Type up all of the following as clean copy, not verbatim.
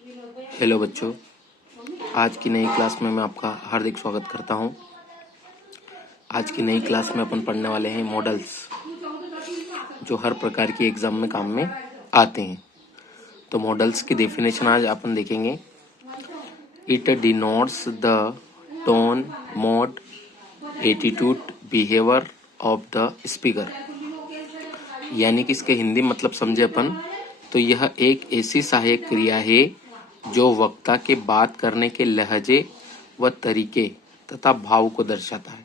Hello बच्चों, आज की नई क्लास में मैं आपका हार्दिक स्वागत करता हूं। आज की नई क्लास में अपन पढ़ने वाले हैं मॉडल्स, जो हर प्रकार की एग्जाम में काम में आते हैं। तो मॉडल्स की डेफिनेशन आज अपन देखेंगे। It denotes the tone, mode, attitude, behaviour of the speaker. यानी कि इसके हिंदी मतलब समझे अपन तो यह एक ऐसी सहायक क्रिया है जो वक्ता के बात करने के लहजे व तरीके तथा भाव को दर्शाता है।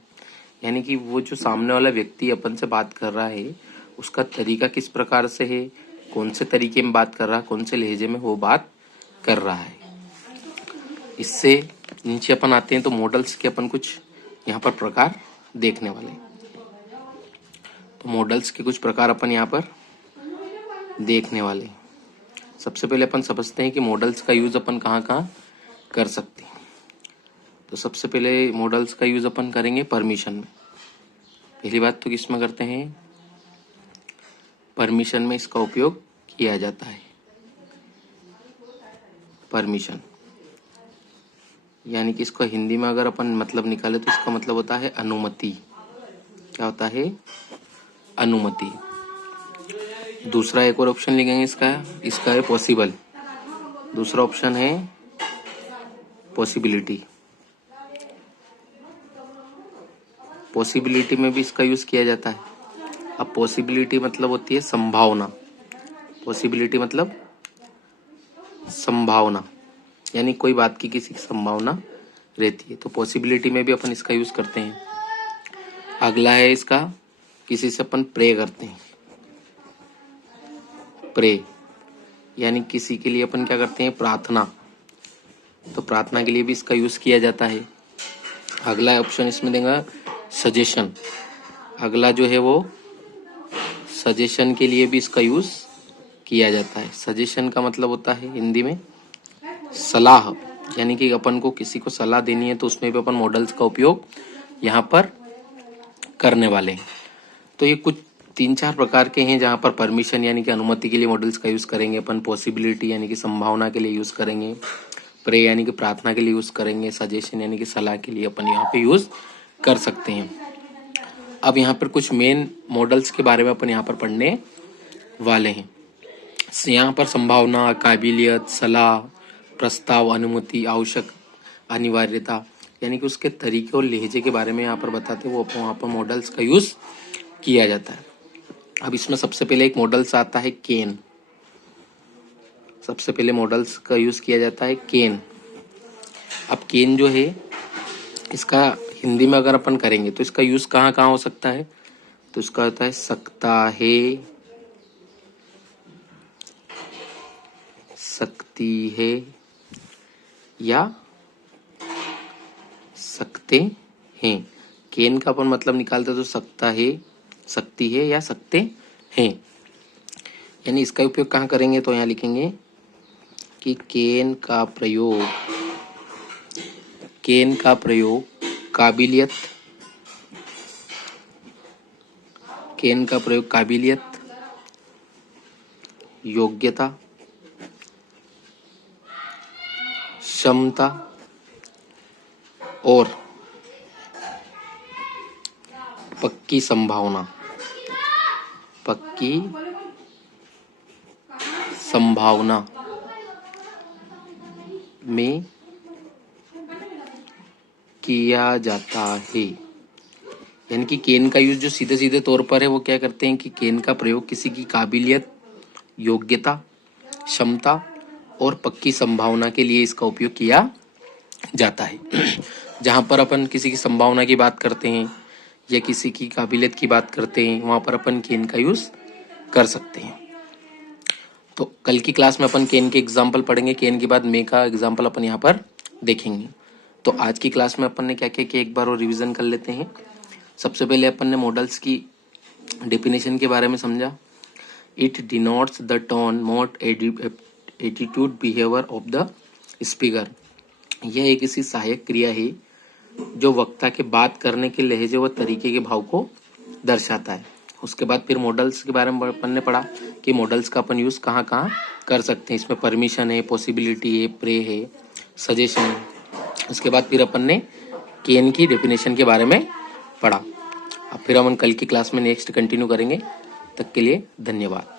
यानी कि वो जो सामने वाला व्यक्ति अपन से बात कर रहा है उसका तरीका किस प्रकार से है, कौन से तरीके में बात कर रहा है, कौन से लहजे में वो बात कर रहा है। इससे नीचे अपन आते हैं तो मॉडल्स के अपन कुछ यहाँ पर प्रकार देखने वाले हैं। तो मॉडल्स के कुछ प्रकार अपन यहाँ पर देखने वाले हैं। सबसे पहले अपन समझते हैं कि मॉडल्स का यूज अपन कहाँ कहाँ कर सकते हैं। तो सबसे पहले मॉडल्स का यूज अपन करेंगे परमिशन में। पहली बात तो किसमें करते हैं, परमिशन में इसका उपयोग किया जाता है। परमिशन यानी कि इसको हिंदी में अगर अपन मतलब निकाले तो इसका मतलब होता है अनुमति। क्या होता है, अनुमति। दूसरा एक और ऑप्शन लिखेंगे इसका है पॉसिबल। दूसरा ऑप्शन है पॉसिबिलिटी। पॉसिबिलिटी में भी इसका यूज किया जाता है। अब पॉसिबिलिटी मतलब होती है संभावना। पॉसिबिलिटी मतलब संभावना, यानी कोई बात की किसी की संभावना रहती है, तो पॉसिबिलिटी में भी अपन इसका यूज करते हैं। अगला है इसका, किसी से अपन प्रे करते हैं। प्रे यानी किसी के लिए अपन क्या करते हैं, प्रार्थना। तो प्रार्थना के लिए भी इसका यूज किया जाता है। अगला ऑप्शन इसमें देगा सजेशन। अगला जो है वो सजेशन के लिए भी इसका यूज किया जाता है। सजेशन का मतलब होता है हिंदी में सलाह, यानी कि अपन को किसी को सलाह देनी है तो उसमें भी अपन मॉडल्स का उपयोग यहाँ पर करने वाले हैं। तो ये कुछ 3-4 प्रकार के हैं जहाँ पर परमिशन यानी कि अनुमति के लिए मॉडल्स का यूज करेंगे अपन, पॉसिबिलिटी यानी कि संभावना के लिए यूज करेंगे, प्रे यानी कि प्रार्थना के लिए यूज करेंगे, सजेशन यानी कि सलाह के लिए अपन यहाँ पे यूज कर सकते हैं। अब यहाँ पर कुछ मेन मॉडल्स के बारे में अपन यहाँ पर पढ़ने वाले हैं। यहाँ पर संभावना, काबिलियत, सलाह, प्रस्ताव, अनुमति, आवश्यक, अनिवार्यता यानी कि उसके तरीके और लहजे के बारे में यहाँ पर बताते हैं, वो वहाँ पर मॉडल्स का यूज किया जाता है। अब इसमें सबसे पहले एक मॉडल्स आता है केन। सबसे पहले मॉडल्स का यूज किया जाता है केन। अब केन जो है इसका हिंदी में अगर अपन करेंगे तो इसका यूज कहाँ कहाँ हो सकता है, तो इसका होता है सकता है, सकती है या सकते हैं। केन का अपन मतलब निकालते तो सकता है, सकती है या सकते हैं। यानी इसका उपयोग कहाँ करेंगे, तो यहाँ लिखेंगे कि केन का प्रयोग काबिलियत, केन का प्रयोग काबिलियत, योग्यता, क्षमता और पक्की संभावना में किया जाता है। यानी कि केन का यूज जो सीधे सीधे तौर पर है वो क्या करते हैं कि केन का प्रयोग किसी की काबिलियत, योग्यता, क्षमता और पक्की संभावना के लिए इसका उपयोग किया जाता है। जहाँ पर अपन किसी की संभावना की बात करते हैं या किसी की काबिलियत की बात करते हैं वहाँ पर अपन केन का यूज कर सकते हैं। तो कल की क्लास में अपन केन के एग्जाम्पल पढ़ेंगे, केन के बाद मे का एग्जाम्पल अपन यहाँ पर देखेंगे। तो आज की क्लास में अपन ने क्या क्या किया एक बार और रिवीजन कर लेते हैं। सबसे पहले अपन ने मॉडल्स की डेफिनेशन के बारे में समझा। It denotes the tone, mode, attitude, behaviour of the speaker. यह एक ऐसी सहायक क्रिया है जो वक्ता के बात करने के लहजे व तरीके के भाव को दर्शाता है। उसके बाद फिर मॉडल्स के बारे में अपन ने पढ़ा कि मॉडल्स का अपन यूज़ कहाँ कहाँ कर सकते हैं। इसमें परमिशन है, पॉसिबिलिटी है, प्रे है, सजेशन। उसके बाद फिर अपन ने केन की डेफिनेशन के बारे में पढ़ा। अब फिर हम कल की क्लास में नेक्स्ट कंटिन्यू करेंगे। तक के लिए धन्यवाद।